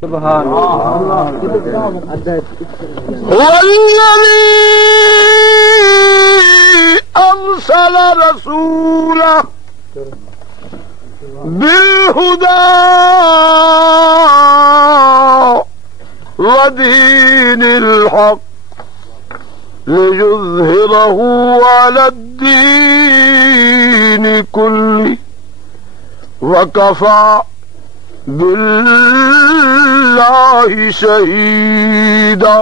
سبحان اللہ والذی ارسل رسولہ بالہدی ودین الحق ليظهره على الدين كله وكفى بالله شهيدا.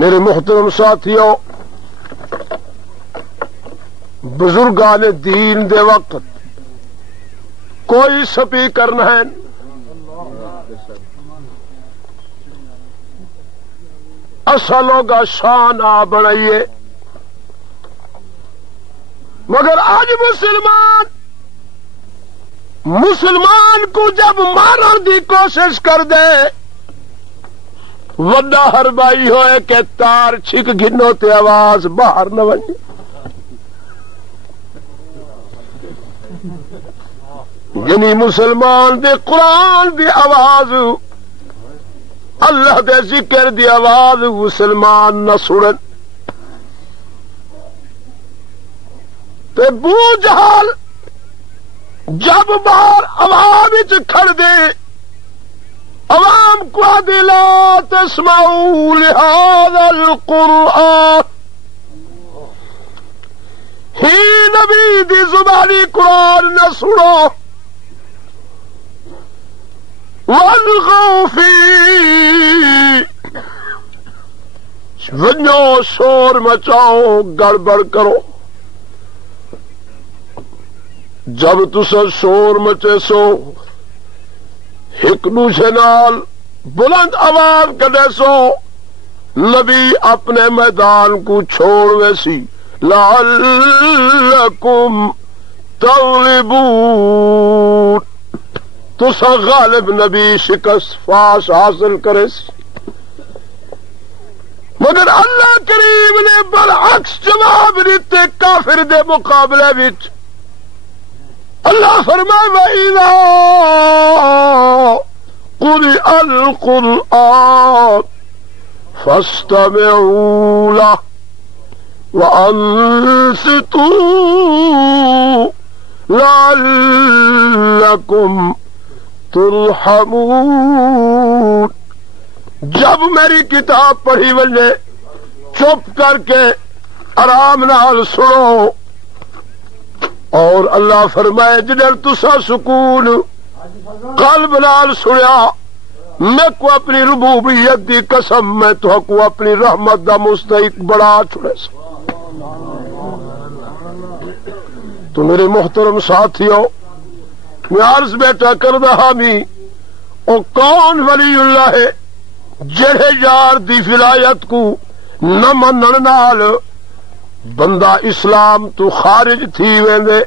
میرے محترم ساتھیوں، بزرگان دین دے وقت کوئی سپیکر نہ ہے، اصلوں کا شان آ بنائیے، مگر آج مسلمان کو جب مارن دی کوشش کر دے، وڈا ہربائی ہوئے کہ تار چھک گنو تے آواز باہر نہ ونجے. یعنی مسلمان دے قرآن دی آواز، اللہ دے ذکر دی آواز مسلمان نہ سنن. تے بو جہال جب باہر عوام وچ کھڑ دے، عوام کو لا تسمعوا لهذا القرآن، ہی نبی دی زبانی قرآن نہ سنو، والغوا فیہ، ونجو شور مچاؤ، گڑبڑ کرو. جب تسا شور مچے سو، ایک دوسرے نال بلند آواز کڈے سو، نبی اپنے میدان کو چھوڑ ویسی، لعلکم تغلبون، تسا غالب نبی شکست فاش حاصل کرے سی. مگر اللہ کریم نے برعکس جواب دیتے کافر دے مقابلے وچ. اللہ فرمائے وَإِذَا قُرِئَ الْقُرْآنُ فَاسْتَمِعُوا لَهُ وَأَنصِتُوا لَعَلَّكُمْ تُرْحَمُونَ. جب میری کتاب پڑھی وجے چپ کر کے آرام نال سنو. اور اللہ فرمائے جدھر تسا سکون قلب نال سنیا، میں کو اپنی ربوبیت دی قسم میں تو کو اپنی رحمت دا مستحق بڑا چھڑے سا. تو میرے محترم ساتھیوں، میں عرض بیٹا کردہ حامی او کون ولی اللہ ہے جڑے یار دی ولایت کو نہ منن نال بندہ اسلام تو خارج تھی ویندے.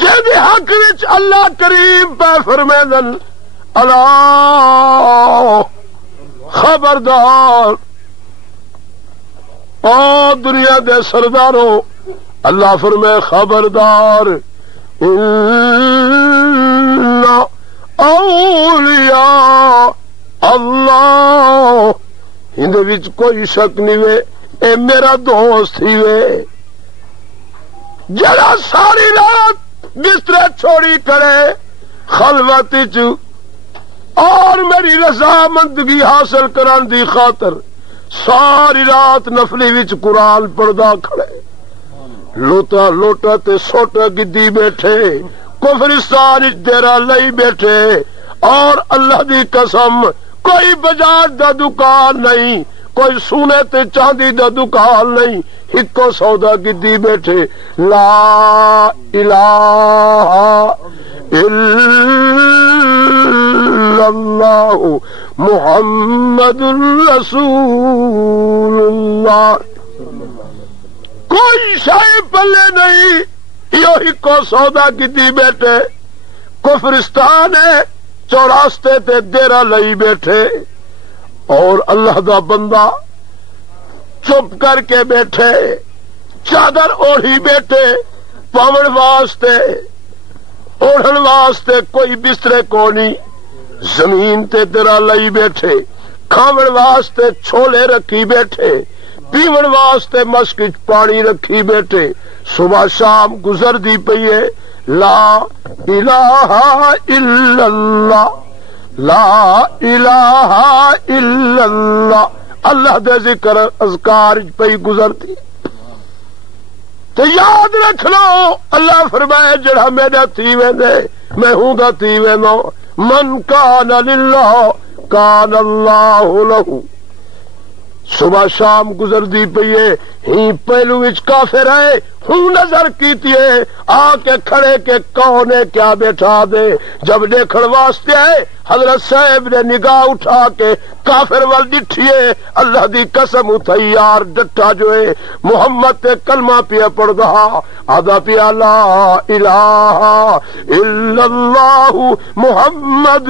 جے حق وچ اللہ کریم پہ فرمیدن الا خبردار، او دنیا دے سرداروں، اللہ فرمائے خبردار، ان اولیاء اللہ، ہند وچ کوئی شک نہیں وے اے میرا دوست ہی وے، جڑا ساری رات بستر چھوڑی کرے خلوت وچ اور میری رضامندگی حاصل کرن دی خاطر ساری رات نفلی وچ قرآن پڑھدا کھڑے، لوٹا لوٹا تے سوٹا گدی بیٹھے، کفرستان وچ ڈیرا لئی بیٹھے، اور اللہ دی قسم کوئی بازار دا دکان نہیں، کوئی سونے تے چاندی دا دکان نہیں، ہکو سودا گدی بیٹھے. لا الہ الا اللہ محمد رسول اللہ، کوئی شے پلے نہیں، یہ ہکو سودا گدی بیٹھے، کفرستان ہے، چوراستے تے ڈیرا لئی بیٹھے. اور اللہ دا بندہ چپ کر کے بیٹھے، چادر اوڑھی بیٹھے پاون واسطے اوڑھن واسطے کوئی بسترے کو نہیں زمین تے درا لئی بیٹھے کھاون واسطے چھولے رکھی بیٹھے پیون واسطے مسکچ پانی رکھی بیٹھے صبح شام گزر دی پئی ہے لا الہ الا اللہ لا الہ الا اللہ اللہ دے ذکر اذکار پئی گزرتی تو یاد رکھ لو اللہ فرمائے جڑا میرا تھی ویندے میں ہوں گا تھی ویندو من کان للہ کان اللہ لہو صبح شام گزر دی پئیے ہی پہلو وچ کافر ہے ہوں نظر کیتی ہے آ کے کھڑے کے کون ہے کیا بیٹھا دے جب دیکھن واسطے آئے حضرت صاحب نے نگاہ اٹھا کے کافر وال ڈٹھیے اللہ دی قسم اٹھائی یار ڈٹا جو ہے محمد تے کلمہ پیا پڑھ دہا آدھا پیا لا الہ الا اللہ محمد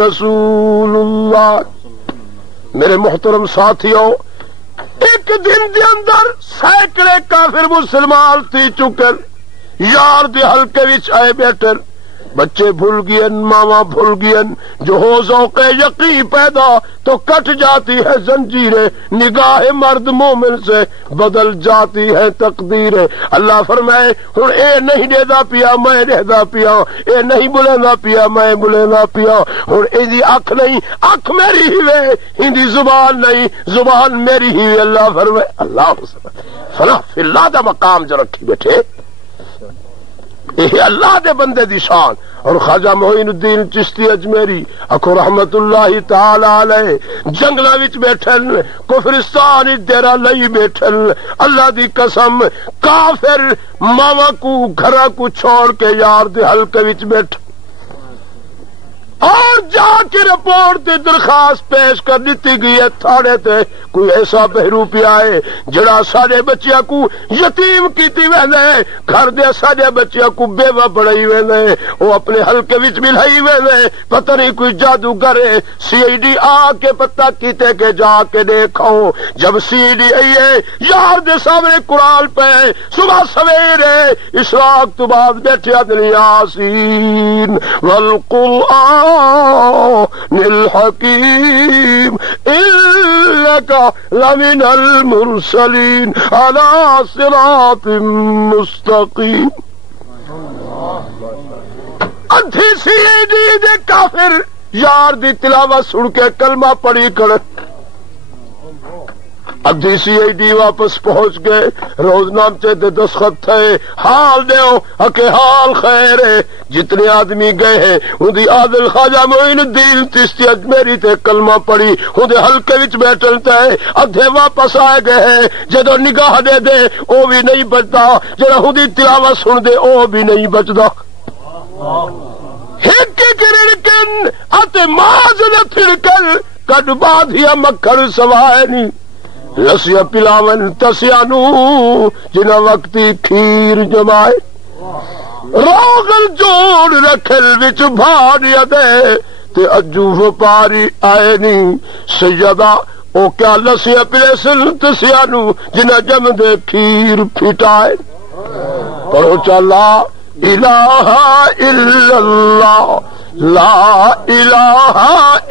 رسول اللہ. میرے محترم ساتھیوں ایک دن دے اندر سینکڑے کافر مسلمان تھی چکن یار دے حلقے وچ آئے بیٹھن بچے بھول گئن ماما بھول گئن جو ہو ذوق یقین پیدا تو کٹ جاتی ہے زنجیریں نگاہ مرد مومن سے بدل جاتی ہے تقدیریں. اللہ فرمائے ہن اے نہیں دیدا پیا میں دیدا پیا اے نہیں بلیندا پیا میں بلیندا پیا ہن ایدی اکھ نہیں اکھ میری ہی وے ہندی زبان نہیں زبان میری ہی وے. اللہ فرمائے اللہ فلا فی اللہ دا مقام جو رکھی بیٹھے یہ اللہ دے بندے دی شان. اور خواجہ معین الدین چشتی اجمیری اکو رحمت اللہ تعالی علیہ جنگلاں وچ بیٹھن کفرستان ڈیرا لئی بیٹھن اللہ دی قسم کافر ماوا کو گھرا کو چھوڑ کے یار دے حلقے وچ بیٹھ اور جا کے رپورٹ تے درخواست پیش کر دیتی گئی ہے تھاڑے تے کوئی ایسا بہرو پیا ہے جڑا سارے بچیاں کو یتیم کیتی ویندے گھر دے سارے بچیاں کو بیوہ بڑھائی ویندے وہ اپنے حلقے وچ ملائی ویندے پتہ نہیں کوئی جادوگر ہے. سی آئی ڈی آ کے پتہ کیتے کہ جا کے دیکھو جب سی آئی ڈی آئی ہے یار دے سامنے قرآن پہ صبح سویرے اشراق تو بعد بیٹھے دل یاسین والقرآن الحکیم انک لمن المرسلین علی صراط مستقیم. ادھی سی آئی ڈی دے کافر یار دی تلاوت سن کے کلمہ پڑھی کر ادھی سی آئی ڈی واپس پہنچ گئے روزنامے دے دستخط تھے حال دیو کہ حال خیر ہے. جتنے آدمی گئے ہیں اندی عادل خواجہ معین الدین چشتی اجمیری تے کلمہ پڑھی اندے حلقے وچ بیٹھن تے ادھے واپس آئے گئے ہیں جدو نگاہ دے دے او بھی نہیں بچتا جڑا اندی تلاوت سن دے او بھی نہیں بچدا. ہک کرڑکن اتے ماز نہ تھڑکن کڈ باندھیا مکھڑ سوائے نہیں لسیا پلاون تسیانو جنا وقتی کھیر جمائے روغل جوڑ رکھل وچ بھاڑیا دے تے اجو وپاری آئے نہیں سیدہ او کیا لسیا پلیسل تسیانو جنا جم دے کھیر پھٹائے. پڑھو چلا الہ الا اللہ لا الہ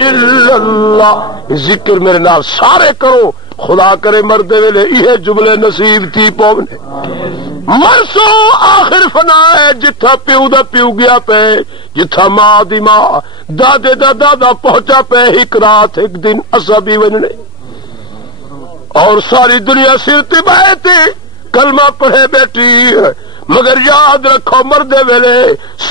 الا اللہ ذکر میرے نال سارے کرو خدا کرے مردے ویلے یہ جملے نصیب تھی پونے مرسو آخر فنا ہے جتھا پیو دا پیو گیا پہ جتھا ماں دی ماں دادے دا دادا پہنچا پہ ایک رات ایک دن اسا بھی وننے اور ساری دنیا سرتی بہتی کلمہ پڑھے بیٹھی مگر یاد رکھو مردے ویلے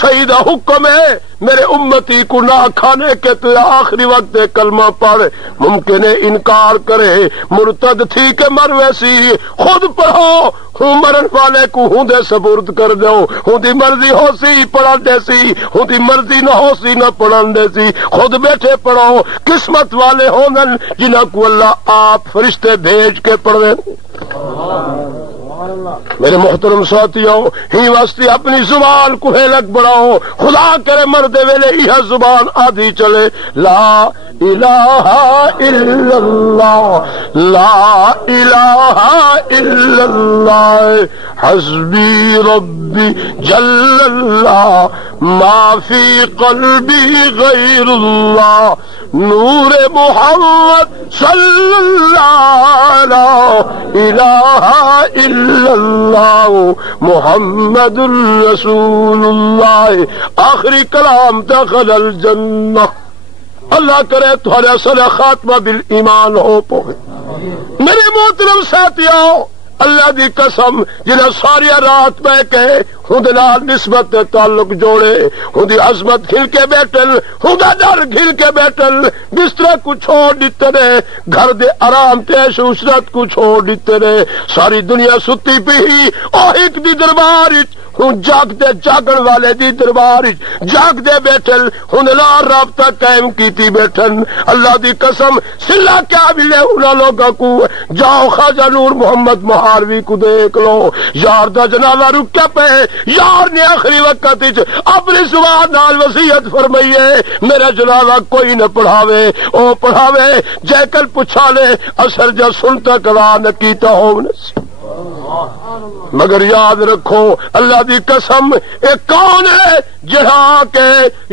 سیدہ حکم ہے میرے امتی کو نہ کھانے کے تو آخری وقت کلمہ پڑھ ممکن ہے انکار کرے مرتد تھی کہ مر ویسی خود پڑھو ہوں مرن والے کو ہوں دے سپرد کر دو ہوں دی مرضی ہو سی پڑھن دے سی ہوں دی مرضی نہ ہو سی نہ پڑھن دے سی خود بیٹھے پڑھو قسمت والے ہونن جنہاں کو اللہ آپ فرشتے بھیج کے پڑھیں. میرے محترم ساتھیوں، ہی واسطے اپنی زبان کو ہیلک بڑھاؤ، خدا کرے مرد ویلے یہ زبان آدھی چلے، لا الہ الا اللہ، لا الہ الا اللہ، حسبی ربی جل اللہ، ما فی قلبی غیر اللہ، نور محمد صلی اللہ، لا الہ الا اللہ محمد الرسول اللہ، آخری کلام دخل الجنہ۔ اللہ کرے تھوڑے اصل خاتمہ بالایمان ہو پوے۔ میرے محترم ساتھیوں، اللہ دی قسم جنہیں ساری رات میں کہ خود نال نسبت تعلق جوڑے، خود عظمت کھل کے بیٹھل، خود ڈر کھل کے بیٹھل، بستر کو چھوڑ دیتے رہے، گھر دے آرام تیش عشرت کو چھوڑ دیتے رہے، ساری دنیا ستی پی اور ایک دی دربار ہوں جاگتے جاگن والے دی دربار جاگتے بیٹھل، ہوں لار رابطہ قائم کیتی بیٹھن۔ اللہ دی قسم سلا کیا ملے انہاں لوگوں کو، جاؤ خواجہ نور محمد مہاروی کو دیکھ لو، یار دا جنازہ رکیا پہ، یار نے آخری وقت اپنی زبان نال وصیت فرمائیے میرا جنازہ کوئی نہ پڑھاوے، او پڑھاوے جے کل پوچھا لے اثر جا سنتا کلا نہ کیتا ہو، مگر یاد رکھو اللہ دی قسم اے کون ہے جہاں کے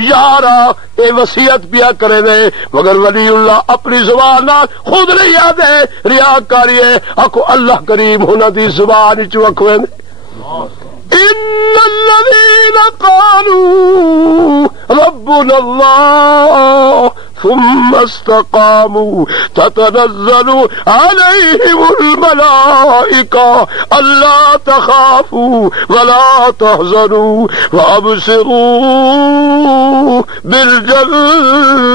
یارا اے وصیت پیا کرے دے، مگر ولی اللہ اپنی زبان خود نہیں یاد ہے، ریاکاری ہے، آکو اللہ کریم ہونا دی زبان چوکھوے دے۔ ان الذين قالوا ربنا الله ثم استقاموا تتنزل عليهم الملائكة ألا تخافوا ولا تحزنوا وأبشروا بالجنة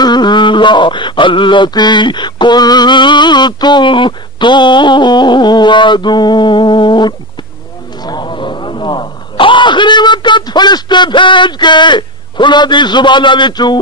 التي كنتم توعدون۔ آخری وقت فرشتے بھیج کے خدا دی زبانہ وچوں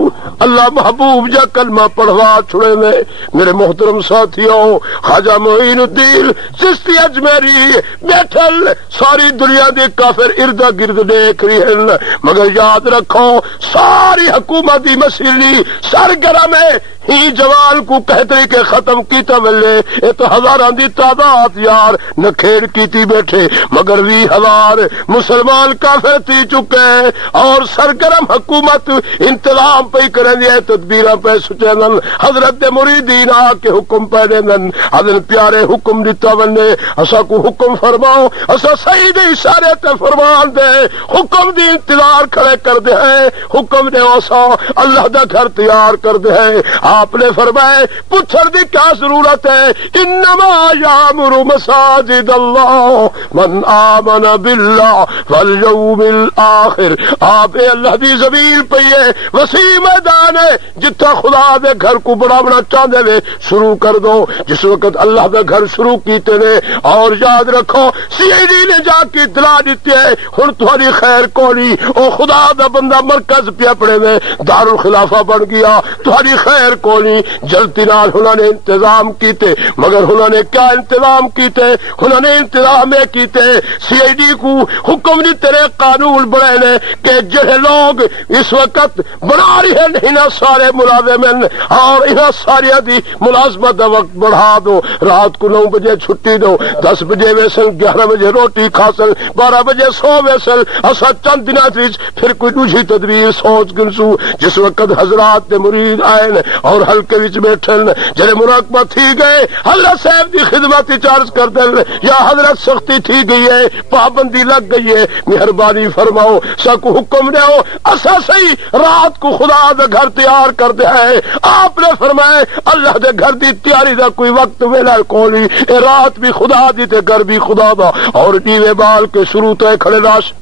اللہ محبوب جا کلمہ پڑھوا چھڑے نے۔ میرے محترم ساتھیوں، خواجہ معین الدین چشتی اجمیری بیٹھل ساری دنیا دے کافر ارد گرد دیکھ رہی ہیں، مگر یاد رکھو ساری حکومت دی مسیلی سرگرم ہے ہی جوال کو کہتری کے ختم کیتا ویلے اے تو ہزاراں دی تعداد یار نکھیڑ کیتی بیٹھے، مگر 20,000 مسلمان کافر تھی چکے اور سرگرم حکومت انتظام پہ کریں دے، تدبیراں پہ سچینن، حضرت مریدین آ کے حکم پہ دینن، حضرت پیارے حکم دیتا ونے اسا کو حکم فرماؤ، اسا صحیح دے اشارے تے فرمان دے، حکم دی انتظار کھڑے کر دے ہیں، حکم دے اسا اللہ دا گھر تیار کر دے ہیں۔ آپ نے فرمائے پتھر دی کیا ضرورت ہے، انما یامر مساجد اللہ من آمن باللہ والیوم الآخر۔ آپ اللہ دی زمین پہ وسیع میدان ہے، جتنا خدا دے گھر کو بڑھانا چاہتے ہوئے شروع کر دو۔ جس وقت اللہ دا گھر شروع کیتے نے، اور یاد رکھو سی آئی ڈی نے جا کے اطلاع دیتی ہے ہن تھوڑی خیر کونی، او خدا دا بندہ مرکز پیا پڑے میں دارالخلافہ بن گیا، تھوڑی خیر کونی۔ جلدی نال انہوں نے انتظام کیتے، مگر انہوں نے کیا انتظام کیتے؟ انہوں نے انتظام کیتے سی آئی ڈی کو حکم نہیں تیرے قانون بڑے نے کہ جڑے لوگ اس وقت بنا رہی ہیں انہاں سارے ملازمین اور انہاں ساری دی ملازمت دا وقت بڑھا دو، رات کو 9 بجے چھٹی دو، 10 بجے ویسل، 11 بجے روٹی کھاسل، 12 بجے سو ویسل، اسا چند دنوں پھر کوئی دوسری تدبیر سوچ گنسو۔ جس وقت حضرات دے مرید آئے اور ہلکے وچ بیٹھن جڑے مراقبہ تھی گئے، حضرت صاحب دی خدمت چارج کر دل یا حضرت سختی تھی گئی ہے، پابندی لگ گئی ہے، مہربانی فرماؤ سکو حکم دیو اسا صحیح رات کو خدا دا گھر تیار کر دے ہے۔ آپ نے فرمائے اللہ دے گھر دی تیاری دا کوئی وقت ویلا کوئی، اے رات بھی خدا دی تے گھر بھی خدا دا، اور دیوے بال کے شروع تے کھڑے لاش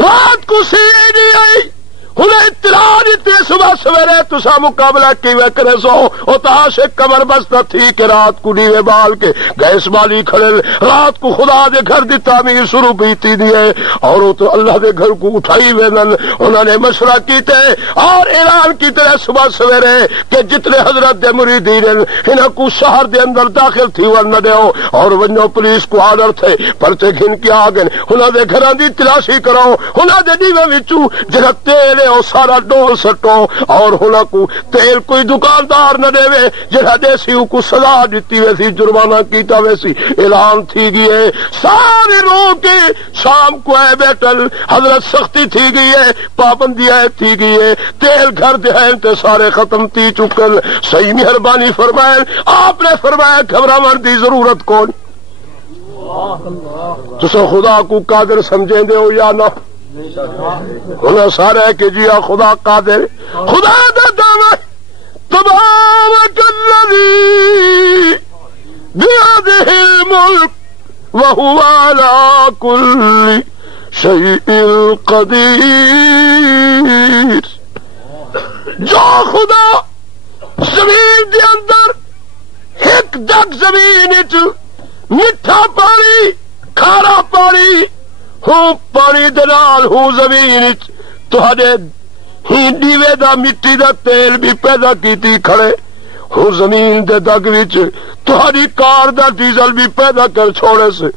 رات کو سی نہیں آئی ہن اطلاع دیتی صبح سویرے تسا مقابلہ کیویں کرے سو او تاش کمر بستہ تھی کہ رات کو ڈیوے بال کے گیس بالی کھڑے رات کو خدا دے گھر دی تعمیر شروع کیتی دی ہے اور وہ تو اللہ دے گھر کو اٹھائی وینن انہوں نے مشورہ کیتے اور اعلان کیتے صبح سویرے کہ جتنے حضرت دے مریدین انہاں کو شہر دے اندر داخل تھی ور نہ دیو اور ونجو پولیس کو آرڈر تھے پرچے گھن کے آ گئے انہوں دے گھراں دی تلاشی کرو انہوں دے ڈیوے وچوں جڑا تیل ہے او سارا ڈول سٹو اور انہاں کو تیل کوئی دکاندار نہ دے جڑا دیسی کو سزا دیتی ویسی جرمانہ کیتا ویسی اعلان تھی گئی ہے سارے لوگ کے شام کو ہے بیٹل حضرت سختی تھی گئی ہے پابندی ہے تھی گئی ہے تیل گھر دے ہیں تے سارے ختم تھی چکل صحیح مہربانی فرمائے آپ نے فرمایا گھبراون دی ضرورت کون تسا خدا کو قادر سمجھیں دے ہو یا نہ انہیں سارے کہ جی خدا قادر خدا دا دعوی تبارک الذی بیدہ الملک وہو علی کل شیء قدیر جو خدا زمین دے اندر ایک دگ زمین میٹھا پانی کھارا پانی ہوں پانی دلال ہوں زمین تہاڈے ہی ڈیوے دا مٹی دا تیل بھی پیدا کیتی کھڑے ہوں زمین دے دگ وچ تہاڈی کار دا ڈیزل بھی پیدا کر چھوڑے سے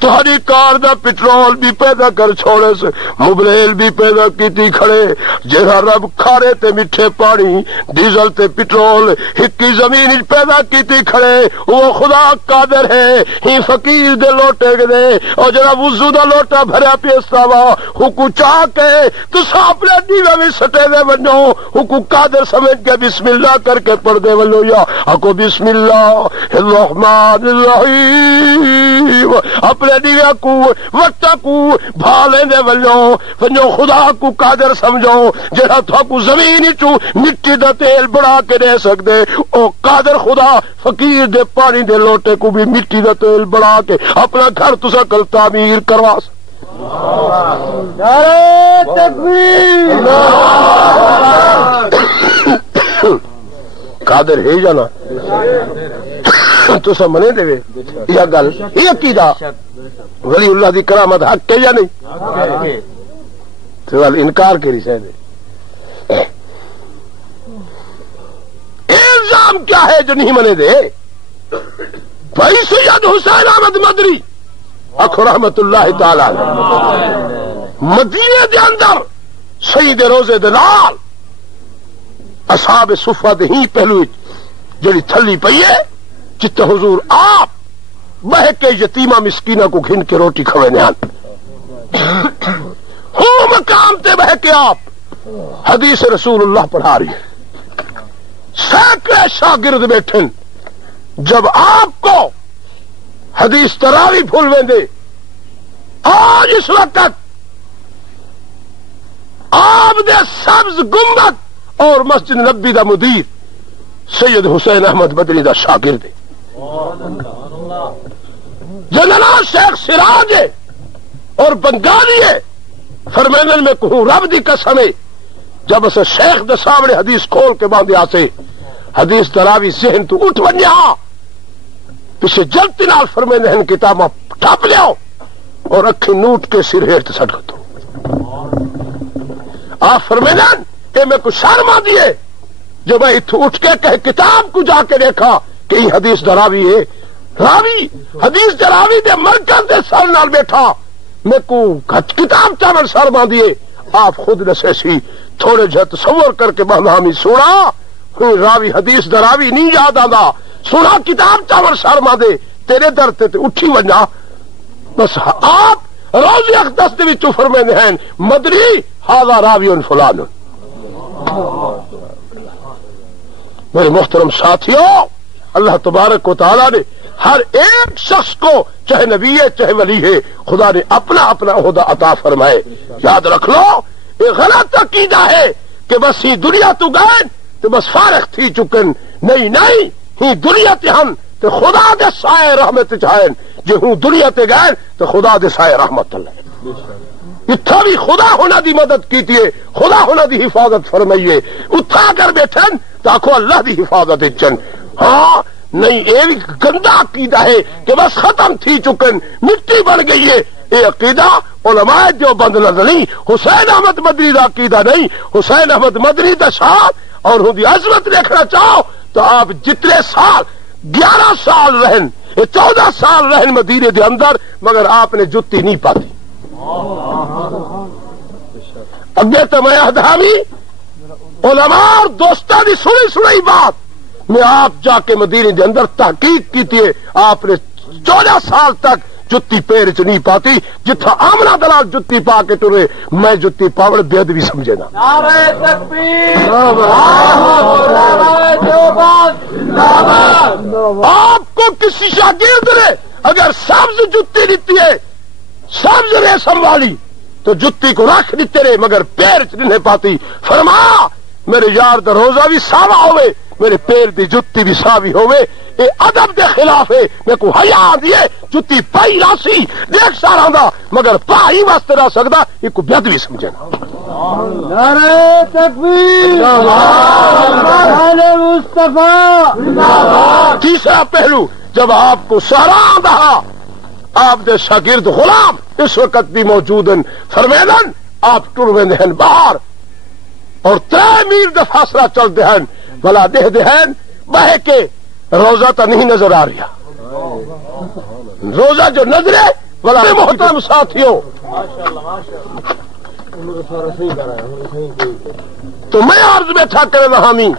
تہاڈی کار دا پٹرول بھی پیدا کر چھوڑے سے مبلیل بھی پیدا کیتی کھڑے جہاں رب کھارے تے میٹھے پانی ڈیزل تے پٹرول ہکی زمین پیدا کیتی کھڑے وہ خدا قادر ہے ہی فقیر دے لوٹے دے اور جڑا وضو دا لوٹا بھریا پیستا وا حکو چاہ کے تو اپنے دیوے میں سٹے دے ونو حکو قادر سمجھ کے بسم اللہ کر کے پڑھ دے ونو یا حکو بسم اللہ الرحمن الرحیم اپنے دیوے کو وقت کو بھالے دے ونو خدا کو قادر سمجھو جڑا تھاکو زمین چو مٹی دا تیل بڑھا کے دے سکدے او قادر خدا فقیر دے پانی دے لوٹے کو بھی مٹی دا تیل بڑھا کے اپنا گھر تسا کل تعمیر کروا سکتے قادر ہے یا نا تسا منے دے یہ گل یہ عقیدہ ولی اللہ دی کرامت حق ہے یا نہیں تو انکار کری شاید الزام کیا ہے جو نہیں منے دے بھائی سید حسین احمد مدنی اکھو رحمت اللہ تعالی مدینے دے اندر شہید روزے دے نال اصحاب صفہ دے ہی پہلو جڑی تھلی پئی ہے جتے حضور آپ بہ کے یتیمہ مسکینہ کو گھن کے روٹی کھوے نیان ہو مقام تے بہ کے آپ حدیث رسول اللہ پڑھا رہی ہے سینکڑے شاگرد بیٹھن جب آپ کو حدیث تراوی بھول ویندے آج اس وقت آپ دے سبز گنبد اور مسجد نبی دا مدیر سید حسین احمد مدنی دا شاگرد جنرل شیخ سراج ہے اور بنگالی ہے فرمینن میں کہوں رب دی قسم ہے جب اسے شیخ دے سامنے حدیث کھول کے باندھے آسے حدیث تراوی ذہن تو اٹھ بنیا پیچھے جلتی نال فرمینن کتاباں ٹھپ لیاؤ اور اکھی نوٹ کے سر ہیٹ سٹ دو آپ فرمینن کہ میں کچھ شرم آ دیے جو میں اٹھ کے کہ کتاب کو جا کے دیکھا کہ یہ حدیث دراوی ہے راوی حدیث دراوی دے مرکز دے سر نال بیٹھا میں کو کتاب چاول سر باندھ دیے آپ خود نسے سی تھوڑے جہ تصور کر کے بہامی سونا کوئی راوی حدیث دراوی نہیں یاد آتا سونا کتاب چاول سر باندھے تیرے در تے اٹھی وجا بس آپ روز اقدس دے وچوں فرماندے ہیں مدری ھذا راوی فلان میرے محترم ساتھیوں اللہ تبارک و تعالیٰ نے ہر ایک شخص کو چاہے نبی ہے چاہے ولی ہے خدا نے اپنا اپنا عہدہ عطا فرمائے یاد رکھ لو یہ غلط عقیدہ ہے کہ بس ہی دنیا تو گئے تو بس فارغ تھی چکن نہیں ہی دنیا تے ہم تو خدا دے سائے رحمت چاہیں جو ہوں دنیا تے گئے تو خدا دے سائے رحمت اللہ اتھا بھی خدا ہونا دی مدد کیتی ہے، خدا ہونا دی حفاظت فرمائیے، اتھا کر بیٹھن تاکو اللہ دی حفاظت چن. ہاں نہیں، یہ بھی گندا عقیدہ ہے کہ بس ختم تھی چکن، مٹی بن گئی ہے. یہ عقیدہ علماء دیوبند نہیں، حسین احمد مدنی کا عقیدہ نہیں. حسین احمد مدنی کا شان اور ان کی عظمت دیکھنا چاہو تو آپ جتنے سال 11 سال رہن، 14 سال رہن مدینے دے اندر، مگر آپ نے جتی نہیں پاتی. اگے تو میں ادھامی علماء اور دوستاں دی سنی بات میں آپ جا کے مدینے دے اندر تحقیق کی تھی، آپ نے 14 سال تک جتی پیر چ نہیں پاتی. جتھا آمنا دلال جتی پا کے ٹرے، میں جتی پاوڑ بے ادبی سمجھے نا. نعرہ تکبیر، نعرہ دیوبند، آپ کو کسی شاگرد نے اگر سبز جتی دیتی ہے، سبز ریشم والی، تو جتی کو رکھ دیتے رہے مگر پیر چ نہیں پاتی. فرمایا میرے یار دا روزہ بھی ساوا ہوئے، میرے پیر دی جتی بھی ساوی ہوئے. اے ادب دے خلاف ہے. میں کو حیا آندی ہے، جتی پائی راسی دیکھ سارا دا مگر پائی واسطے رہ سکتا، یہ کو بے ادبی سمجھے نا. نعرہ تکبیر، نعرہ مصطفیٰ. تیسرا پہلو، جب آپ کو سہرا آندہ آپ دے شاگرد غلام اس وقت بھی موجود ہیں، فرمیدن آپ ٹر ویندے ہیں باہر اور 3 میل دا فاصلہ چلتے ہیں، بلا دہ دہن بہ کے روزہ تو نہیں نظر آ رہا. روزہ جو نظر ہے بلا محترم ساتھیوں، تو میں عرض بیٹھا کرے وہامی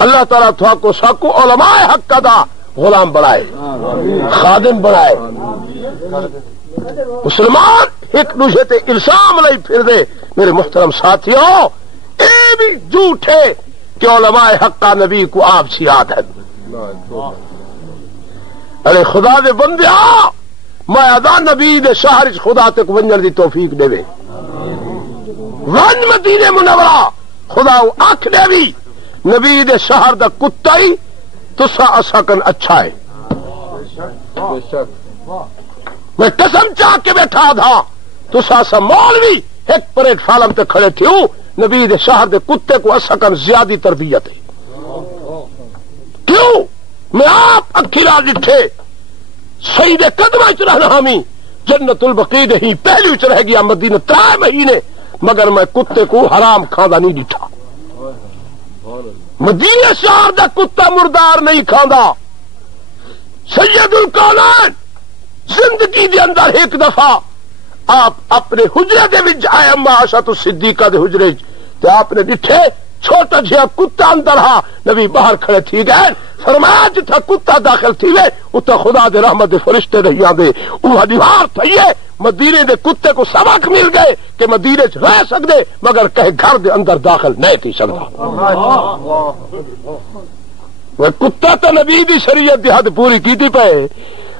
اللہ تعالیٰ تھا کو ساکو علماء حق کا دا غلام بنائے، خادم بنائے. مسلمان ایک دوسرے تے الزام نہیں پھر دے. میرے محترم ساتھیوں، اے بھی جھوٹ ہے کہ علماء حق کا نبی کو آپ سے یاد ہے. ارے خدا دے بندے میں ادا نبی دے شہر خدا تک ونجن دی توفیق دے وے. ون مدینے منورہ خدا آنکھ دے بھی نبی دے شہر دا کتا ہی تسا اساکن اچھا ہے. میں قسم چاہ کے بیٹھا تھا تسا سا مولوی ایک پلیٹ فالم تے کھڑے تھے، نبی دے شہر دے کتے کو اساکن زیادی تربیت ہے. کیوں؟ میں آپ اکھیرا ڈٹھے سید قدمہ چ رہنا ہمیں جنت البقیع ہی پہلی چ رہ گیا مدینہ 3 مہینے، مگر میں کتے کو حرام کھانا نہیں ڈٹھا. مدینہ شہر دا کتا مردار نہیں کھاندا. سید الکونین زندگی دے اندر ایک دفعہ آپ اپنے حجرے دے وچ آئے، اما عائشہ صدیقہ دے حجرے تے آپ نے ڈٹھے چھوٹا جہا کتا اندر ہا، نبی باہر کھڑے تھی گئے. فرمایا جتھا کتا داخل تھی وے اتھا خدا دے رحمت دے فرشتے نہیں آندے. وہ دیوار تھئیے مدینے دے کتے کو سبق مل گئے کہ مدینے چ رہ سکدے مگر کہیں گھر دے اندر داخل نہیں تھی سکتا. وہ کتا تو نبی دی شریعت دی حد پوری کیتی پے.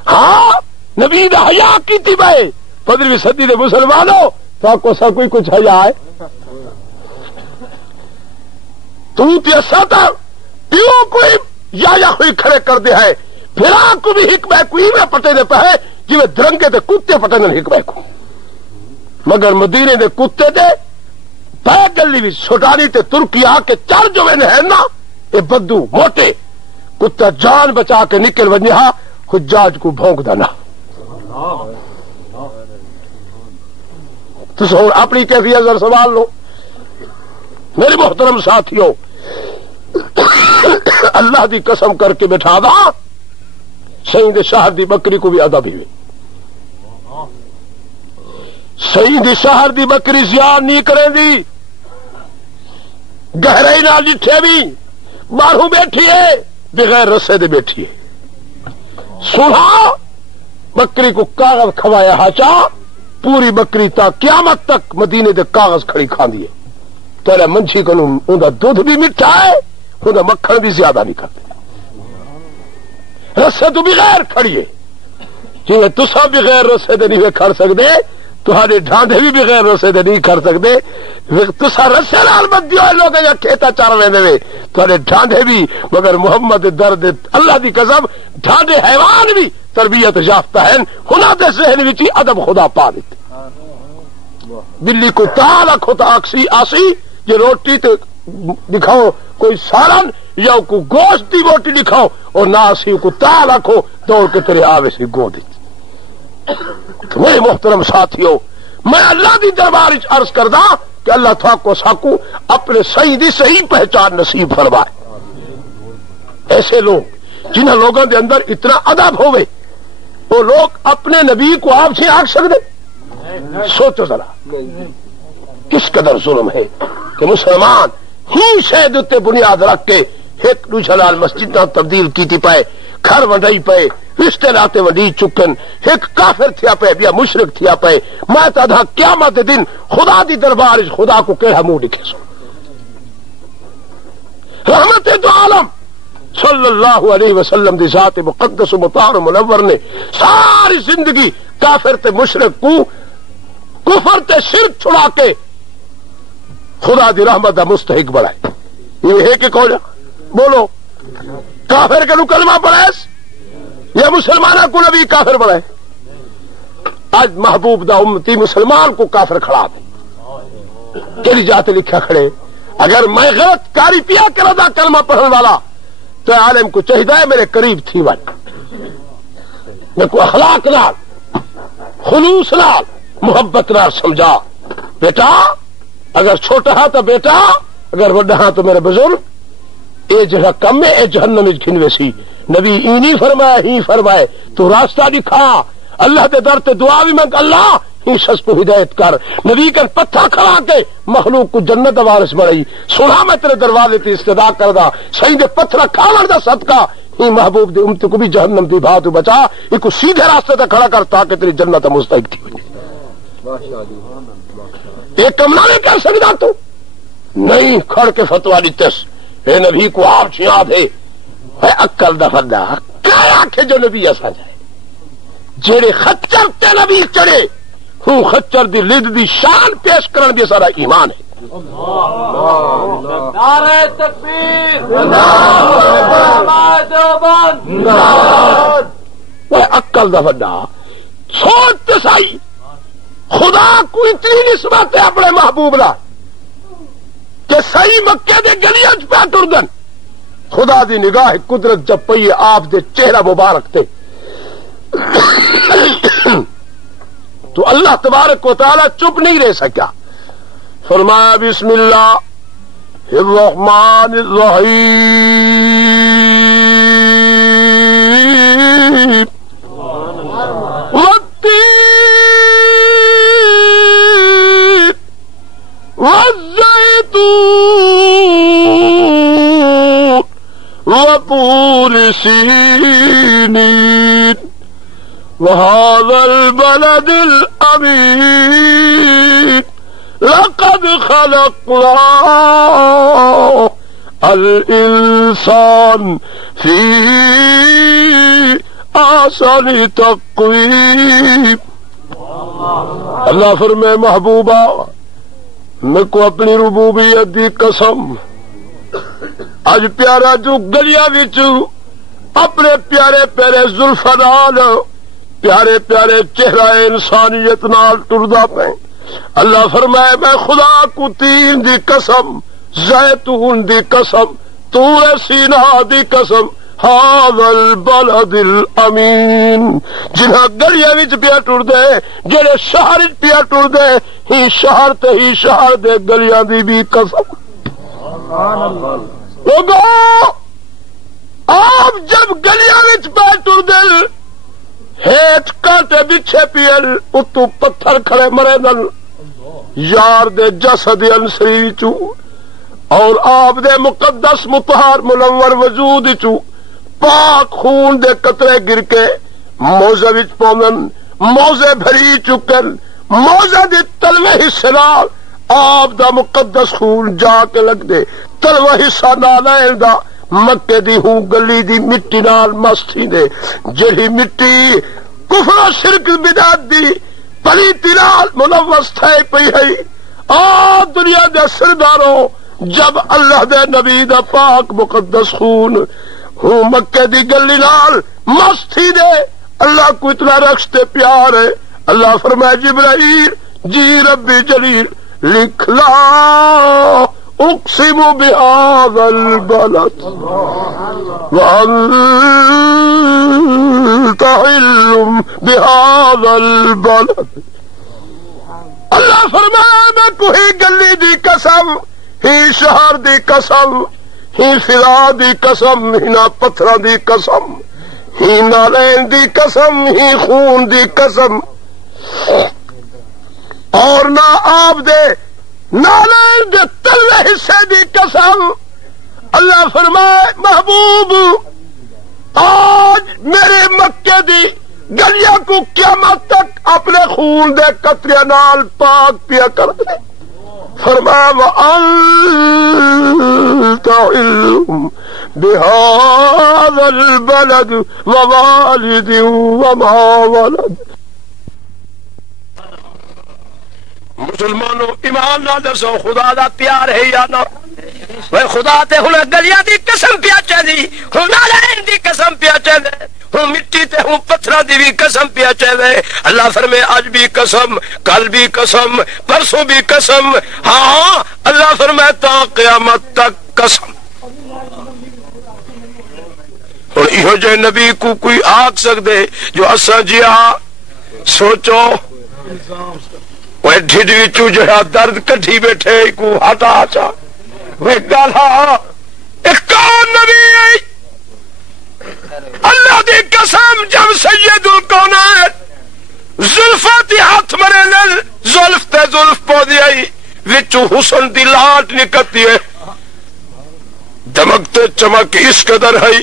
ہاں نبی دا حیا کیتی پے. 15ویں صدی دے مسلمانوں تو کو سا کوئی کچھ حیا ہے؟ تو ستا پیو کوئی یا ہوئی کھڑے کر دے ہے، پھر کو بھی حکمہ کوئی میں پٹے دے پہ جی میں درنگے دے کتے پٹے دے حکمہ کو. مگر مدینے دے کتے دے پہ گلی بھی چھوٹانی تے ترکی آ کے چار جو میں ہے نا اے بدو موٹے کتا جان بچا کے نکل ونجہا حجاج کو بھونک دینا. تو سو اپنی کیفیت ذرا سوال لو. میرے محترم ساتھیوں، اللہ دی قسم کر کے بٹھا دا سید شہر دی بکری کو بھی ادا بھی ہوئی. سید شہر دی بکری زیان نہیں کریں دی، گہرائی نہ جٹھے بھی باہوں بیٹھی ہے بغیر رسے دے بیٹھی ہے. سنا بکری کو کاغذ کھوایا ہاچا، پوری بکری تا قیامت تک مدینے دے کاغذ کھڑی کھاندی ہے. تیرا منچھی کو اوندا دودھ بھی میٹھا ہے، اوندا مکھن بھی زیادہ نہیں کرتے. رسے تو بغیر کھڑی ہے، جی تسا بغیر رسے دے نہیں کھڑ سکتے، تہاڈے ڈھانڈے بھی بغیر رسے دے نہیں کھڑ سکتے. تسا رسے نال بدی ہوئے لوگ یا کھیتا چار لیندے وے تہاڈے ڈھانڈے بھی، مگر محمد درد اللہ دی قسم ڈھانڈے حیوان بھی تربیت یافتہ ہیں. انہاں دے ذہن وچ ادب خدا پا دیتے. بلی کو تا رکھو تو آسی یہ روٹی تو دکھاؤ کوئی سالن یا کوئی گوشت کی روٹی دکھاؤ اور نہ اسی کو تا رکھو دوڑ کے تیرے آوے سے گود میرے محترم ساتھیو میں اللہ دی دربار عرض کردا کہ اللہ تھا کو ساکو اپنے صحیح دی صحیح پہچان نصیب فرمائے. ایسے لوگ جنہاں لوگوں دے اندر اتنا ادب ہوئے وہ لوگ اپنے نبی کو آپ سے آکھ سکتے. سوچو ذرا کس قدر ظلم ہے کہ مسلمان ہی شہد اتنے بنیاد رکھ کے ایک دوسرے لال مسجد تبدیل کی پائے گھر ونڈائی پائے رشتے ناتے ونڈی چکن ایک کافر تھیا پے یا مشرک تھیا پے. میں تدھا قیامت دن خدا دی دربار خدا کو کیڑا منہ دکھے سو. رحمت دو عالم صلی اللہ علیہ وسلم دی ذات مقدس و مطہر منور نے ساری زندگی کافر تے مشرک کو کفر تے شرک چھڑا کے خدا دی رحمت دا مستحق بنائے. یہ ہے کہ کون بولو کافر کے نو کلمہ پڑھے یا مسلمانہ کو نبی کافر بنائے. آج محبوب دا امتی مسلمان کو کافر کھڑا دے کیلی جاتے لکھا کھڑے. اگر میں غلط کاری پیا کرا دا کلمہ پڑھنے والا تو عالم کو چاہیے میرے قریب تھی میں کو اخلاق نال خلوص نال محبت نال سمجھا. بیٹا اگر چھوٹا ہاں تو بیٹا اگر بڑا ہاں تو میرے بزرگ اے جہاں کم ہے اے جہنم کھنوے سی. نبی اینی فرمائے ہی فرمائے تو راستہ دکھا اللہ دے در تے دعا بھی منگ اللہ ہی شخص کو ہدایت کر. نبی کا پتھر کھڑا کے مخلوق کو جنت وارث بڑھائی. سنا میں تیرے دروازے تے استدا کردا صحیح دے پتھر کھاون دا صدقہ ہی محبوب دے امت کو بھی جہنم دی بات بچا یہ کو سیدھے راستے تے کھڑا کر تاکہ تیری جنت مستحق تھی ہوئی. یہ کم نہ کر سکتا تو نہیں کھڑ کے فتوا دیتس اے نبی کو آپ چھیا دے اکل دا فدا کیا آکھے جو نبی ایسا جائے جڑے خچر تے نبی چڑھے ہوں خچر دی لد دی شان پیش کرن بھی سارا ایمان ہے. نعرہ تکبیر وہ اکل دا فدا سوچ تے سائی خدا کو اتنی نسبت ہے اپنے محبوب لا کہ صحیح مکے دے گلیاں پہ ٹردن خدا دی نگاہ قدرت جب پئی آپ دے چہرہ مبارک تے تو اللہ تبارک و تعالی چپ نہیں رہ سکیا. فرمایا بسم اللہ الرحمن الرحیم والتین والزیتون وطور سینین وهذا البلد الأمين لقد خلقنا الإنسان في أحسن تقويم. اللہ فرمائے محبوبہ میں کو اپنی ربوبیت دی قسم اج پیارا جو گلیاں وچ اپنے پیارے پیارے زلف نال پیارے پیارے چہرہ انسانیت نال ٹردا پے. اللہ فرمائے میں خدا کو تین دی قسم زیتون دی قسم طور سینا دی قسم هذا البلد الامین جنہاں گلیاں وچ پیا ٹردے جڑے شہر وچ پیا ٹردے ہی شہر تے ہی شہر دے گلیاں دی بھی قسم. لوگو آپ جب گلیاں وچ پیا ٹردے ہیٹ کانٹے بچھے پیل اتو پتھر کھڑے مرے نل یار دے جسد انسری چو اور آپ دے مقدس مطہر منور وجود چو پاک خون دے قطرے گر کے موزے وچ پوندن موزے بھری چکن موزے دی تلوے حصے نال آپ دا مقدس خون جا کے لگ دے تلوے حصہ نال دا مکے دی ہوں گلی دی مٹی نال مستی دے جڑی مٹی کفر و شرک بدعت دی پلیتی نال ملوث تھے پئی ہے. آ دنیا دے سرداروں جب اللہ دے نبی دا پاک مقدس خون ہوں مکے دی گلی نال مستی دے اللہ کو اتنا رخص تے پیار ہے. اللہ فرمائے جبرائیل جی ربی جلیل لکھ لا اقسم بهذا البلد وانت حل بهذا البلد. اللہ فرمایا میں کوئی گلی دی قسم ہی شہر دی قسم ہی فضا دی قسم ہی نہ پتھراں دی قسم ہی نالین دی قسم ہی خون دی قسم اور نہ آپ دے نالین دے تلوے حصے دی قسم. اللہ فرمائے محبوب آج میرے مکے دی گلیاں کو قیامت تک اپنے خون دے قطرے نال پاک پیا کر دے. فرمایا وَأَنْتَ حِلٌّ بِهَذَا الْبَلَدِ وَوَالِدٍ وَمَا وَلَدَ. مسلمانوں ایمان نہ دسو خدا دا پیار ہے یا نہ؟ وہ خدا تے ہن گلیاں دی قسم پیا چلی، ہن نالین دی قسم پیا چلے، ہوں مٹی تے ہوں پتھراں دی بھی قسم پیا چلے. اللہ فرمائے آج بھی قسم، کل بھی قسم، پرسوں بھی قسم. ہاں اللہ فرمائے تا قیامت تک قسم. اور یہ جو نبی کو کوئی آکھ سکدے جو اساں جیا سوچو وہ ڈھڈ وچوں جڑا درد کڈھی بیٹھے کو ہٹا چا وہ گالا ایک نبی اللہ دی قسم جب سید الکونین زلفاں دی ہاتھ مرے نل زلف تے زلف پو دی آئی وچوں حسن دی لاٹ نکلتی ہے دمکتے چمک اس قدر ہے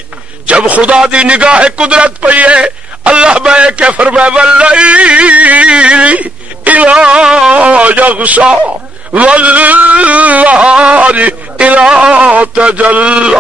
جب خدا دی نگاہ قدرت پئی ہے. اللہ بے کے فرمائے واللیل اذا یغشی والنہار اذا تجلی.